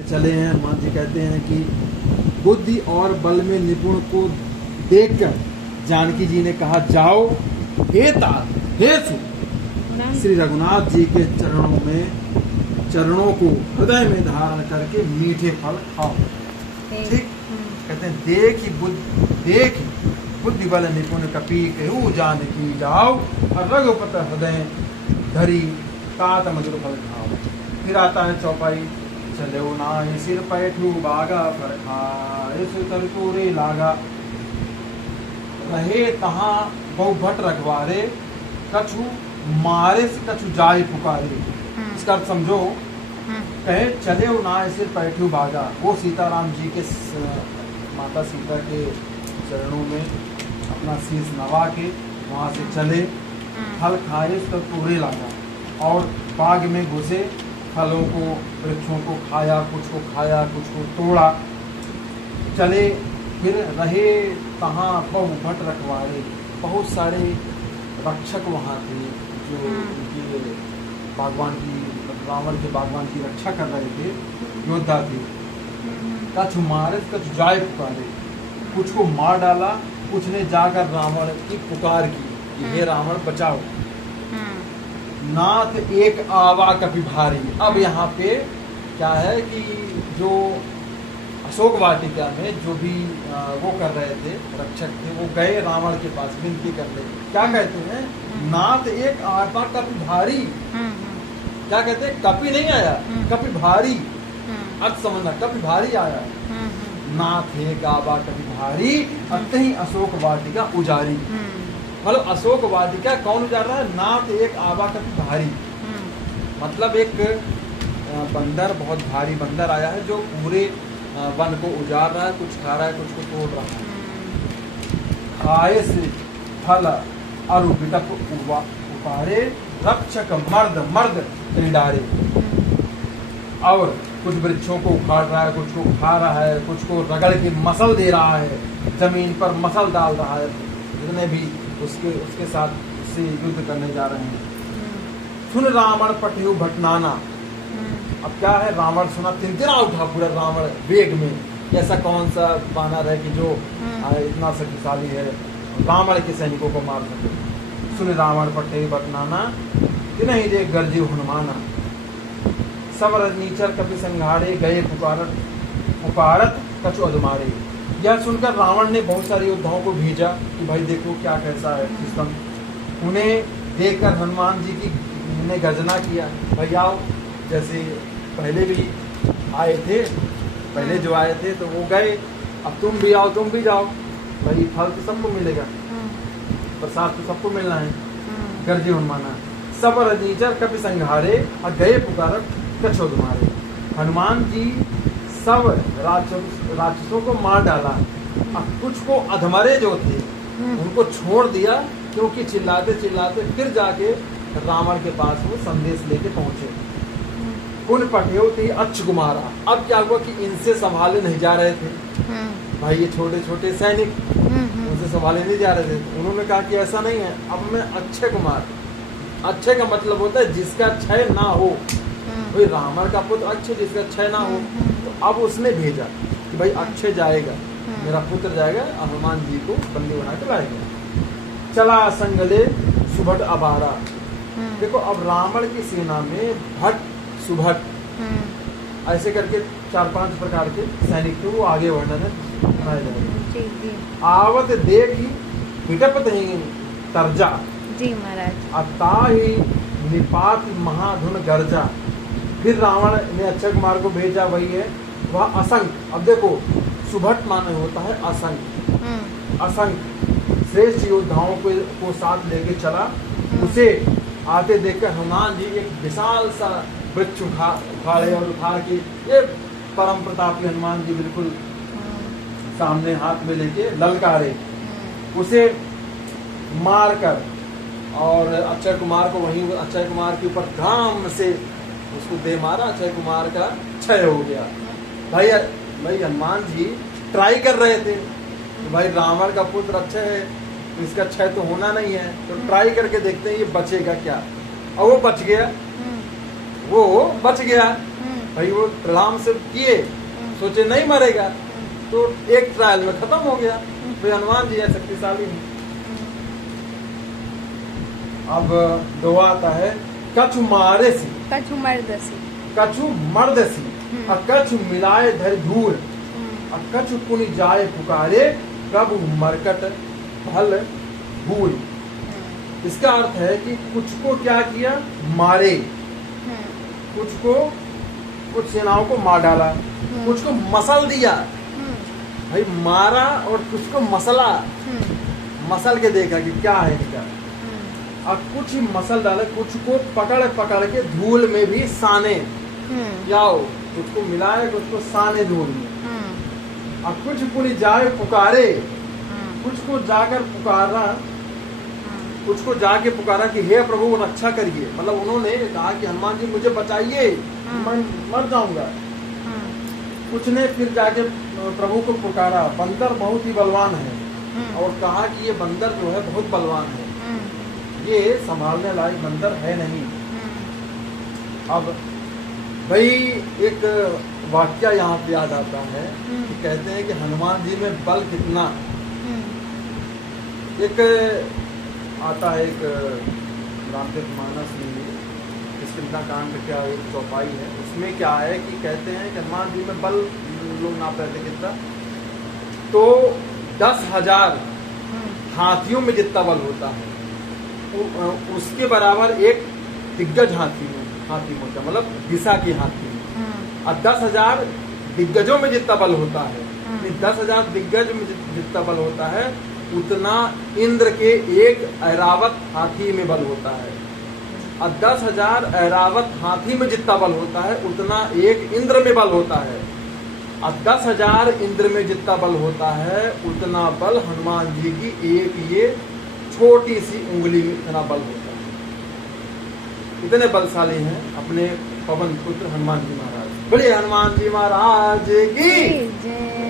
चले हैं। हनुमान जी कहते हैं कि बुद्धि और बल में निपुण को देखकर जानकी जी ने कहा, जाओ हे तात हे सु श्री रघुनाथ जी के चरणों को हृदय में धारण करके मीठे फल खाओ। ठीक, कहते हैं देख बुद्धि बल निपुण कपी कहू जानकी जाओ और रघुपत हृदय धरी तात मधुर फल खाओ। फिर आता है चौपाई, चले नाहि सिर पैठू बागा फरखाए सुतर तोरे लागा, रहे तहाँ बहु भट रखवारे कछु मारे से कछु जाय पुकारे। इसका अर्थ समझो। कहे चले नाहि सिर पैठू बागा, वो सीताराम जी के माता सीता के चरणों में अपना शीश नवा के वहाँ से चले, फल खाए सुतर तोरे लागा, और बाग में घुसे, फलों को वृक्षों को खाया, कुछ को खाया कुछ को तोड़ा, चले। फिर रहे तहाँ बहु भट रखवारे, बहुत सारे रक्षक वहाँ थे जो उनके बागवान की, रावण के बागवान की रक्षा कर रहे थे, योद्धा थे। कछु मारे कछु जाय पुकारे, कुछ को मार डाला, कुछ ने जाकर रावण की पुकार की, हे रावण बचाओ। नाथ एक आवा कपि भारी। अब यहाँ पे क्या है कि जो अशोक वाटिका में जो भी वो कर रहे थे, रक्षक थे, वो गए रावण के पास विनती करने। क्या कहते हैं? नाथ एक आवा कपि भारी। क्या कहते हैं? कपि नहीं आया, कपि भारी। अर्थ समझना, कपि भारी आया। नाथ एक आवा कपि भारी, अतहि अशोक वाटिका उजारी। मतलब अशोक वाटिका कौन उजाड़ रहा है? नाथ एक आवा कपि भारी। मतलब एक बंदर, बहुत भारी बंदर आया है जो पूरे वन को उजाड़ रहा है, कुछ खा रहा है, कुछ को तोड़ रहा है। खाए से फल अरु बिटप उपारे, रक्षक मर्द त्रिडारे। और कुछ वृक्षों को उखाड़ रहा है, कुछ को खा रहा है, कुछ को रगड़ के मसल दे रहा है, जमीन पर मसल डाल रहा है, जितने भी उसके साथ से युद्ध करने जा रहे हैं। सुन रावण पटेहु भटनाना। अब क्या है? रावण सुना, तिनतिना उठा पूरा रावण वेग में। ऐसा कौन सा बानर है कि जो इतना शक्तिशाली है, रावण के सैनिकों को मार सके। सुन रावण पटेहु भटनाना, तिनहि जे गर्जे हनुमाना। सब रजनीचर कपि संघारे, गए पुकारत कछु अधमारे। यह सुनकर रावण ने बहुत सारे योद्धाओं को भेजा कि भाई देखो क्या कैसा है सिस्टम। उन्हें देखकर हनुमान जी की ने गर्जना किया, भाई आओ। जैसे पहले भी आए थे, पहले जो आए थे तो वो गए, अब तुम भी आओ, तुम भी जाओ। भाई फल तो सबको मिलेगा, प्रसाद तो सबको मिलना है। गर्जे हनुमाना, सब रजनीचर कपि संघारे, और गए पुकारत कछु अधमारे। हनुमान जी सब राक्षसों को मार डाला, और कुछ को अधमरे जो थे उनको छोड़ दिया, क्योंकि चिल्लाते चिल्लाते फिर जाके रावण के पास वो संदेश लेके पहुंचे। पुन पटेहु थी अच्छ कुमारा। अब क्या हुआ कि इनसे संभाले नहीं जा रहे थे भाई, ये छोटे छोटे सैनिक, उनसे संभाले नहीं जा रहे थे। उन्होंने कहा कि ऐसा नहीं है, अब मैं अक्षय कुमार। अक्षय का मतलब होता है जिसका क्षय ना हो। भाई रावण का पुत्र अक्षय, जिसका क्षय ना हो। तो अब उसने भेजा कि भाई अक्षय जाएगा, मेरा पुत्र जाएगा, हनुमान जी को बंदी बना के लाएगा। चला संगले सुभट अबारा। देखो अब रावण की सेना में भट, सुभट, ऐसे करके 4-5 प्रकार के सैनिक थे, वो आगे वर्णन है बनाए जाएंगे। आवत देखी विटपत ही तर्जा, जी महाराज, अता ही निपात महाधुन गर्जा। फिर रावण ने अक्षय कुमार को भेजा, वही है वह असंख्य। अब देखो सुभट माने होता है असंख्य, असंख्य श्रेष्ठ योद्धाओं को साथ लेके चला। उसे आते देखकर हनुमान जी एक विशाल सा वृक्ष उखाड़े, और उखाड़ के ये परम प्रतापी हनुमान जी बिल्कुल सामने हाथ में लेके ललकारे, उसे मार कर, और अक्षय कुमार को वहीं, अक्षय कुमार के ऊपर धाम से उसको दे मारा। अक्षय कुमार का क्षय हो गया। भाई हनुमान जी ट्राई कर रहे थे तो भाई रावण का पुत्र अक्षय है, इसका क्षय तो होना नहीं है, तो ट्राई करके देखते हैं ये बचेगा क्या। और वो बच गया, वो बच गया। भाई वो प्रणाम से किए, सोचे नहीं मरेगा, तो एक ट्रायल में खत्म हो गया। तो हनुमान जी है शक्तिशाली हैं। अब दुआ आता है, कछु मारे सी कछु मर्दसी कछु मर्दसी और कछु मिलाए धर धूल और कछु पुनि जाए पुकारे प्रभु मरकट भल भूल। इसका अर्थ है कि कुछ को क्या किया, मारे, कुछ सेनाओं को मार डाला, कुछ को मसल दिया। भाई मारा और कुछ को मसला, मसल के देखा कि क्या है इनका, और कुछ ही मसल डाले, कुछ को पकड़ के धूल में भी साने, क्या हो, कुछ को मिलाए, कुछ को साने धूल में, और कुछ पुनि जाए पुकारे, कुछ को जाकर पुकारा, कुछ को जाके पुकारा कि हे प्रभु रक्षा करिए। मतलब उन्होंने कहा कि हनुमान जी मुझे बचाइए, मैं मर जाऊंगा। कुछ ने फिर जाके प्रभु को पुकारा। बंदर बहुत ही बलवान है और कहा कि ये बंदर जो है बहुत बलवान है, ये संभालने लायक बंदर है नहीं। अब भाई एक वाक्य यहाँ पे याद आता है कि कहते हैं कि हनुमान जी में बल कितना। एक आता है, एक रामचरित मानस में किष्किंधा कांड क्या एक चौपाई है, उसमें क्या है कि कहते हैं कि हनुमान जी में बल लोग नाप रहे थे कितना, तो 10,000 हाथियों में जितना बल होता है उसके बराबर एक दिग्गज हाथी होता, मतलब दिशा की हाथी में, और 10,000 दिग्गजों में जितना बल होता है, 10,000 दिग्गज में जितना बल होता है उतना इंद्र के एक ऐरावत हाथी में बल होता है, और 10,000 ऐरावत हाथी में जितना बल होता है उतना एक इंद्र में बल होता है, और 10,000 इंद्र में जितना बल होता है उतना बल हनुमान जी की एक ये छोटी सी उंगली में इतना बल होता है। इतने बलशाली हैं अपने पवन पुत्र हनुमान जी महाराज। बोलिए हनुमान जी महाराज की जय।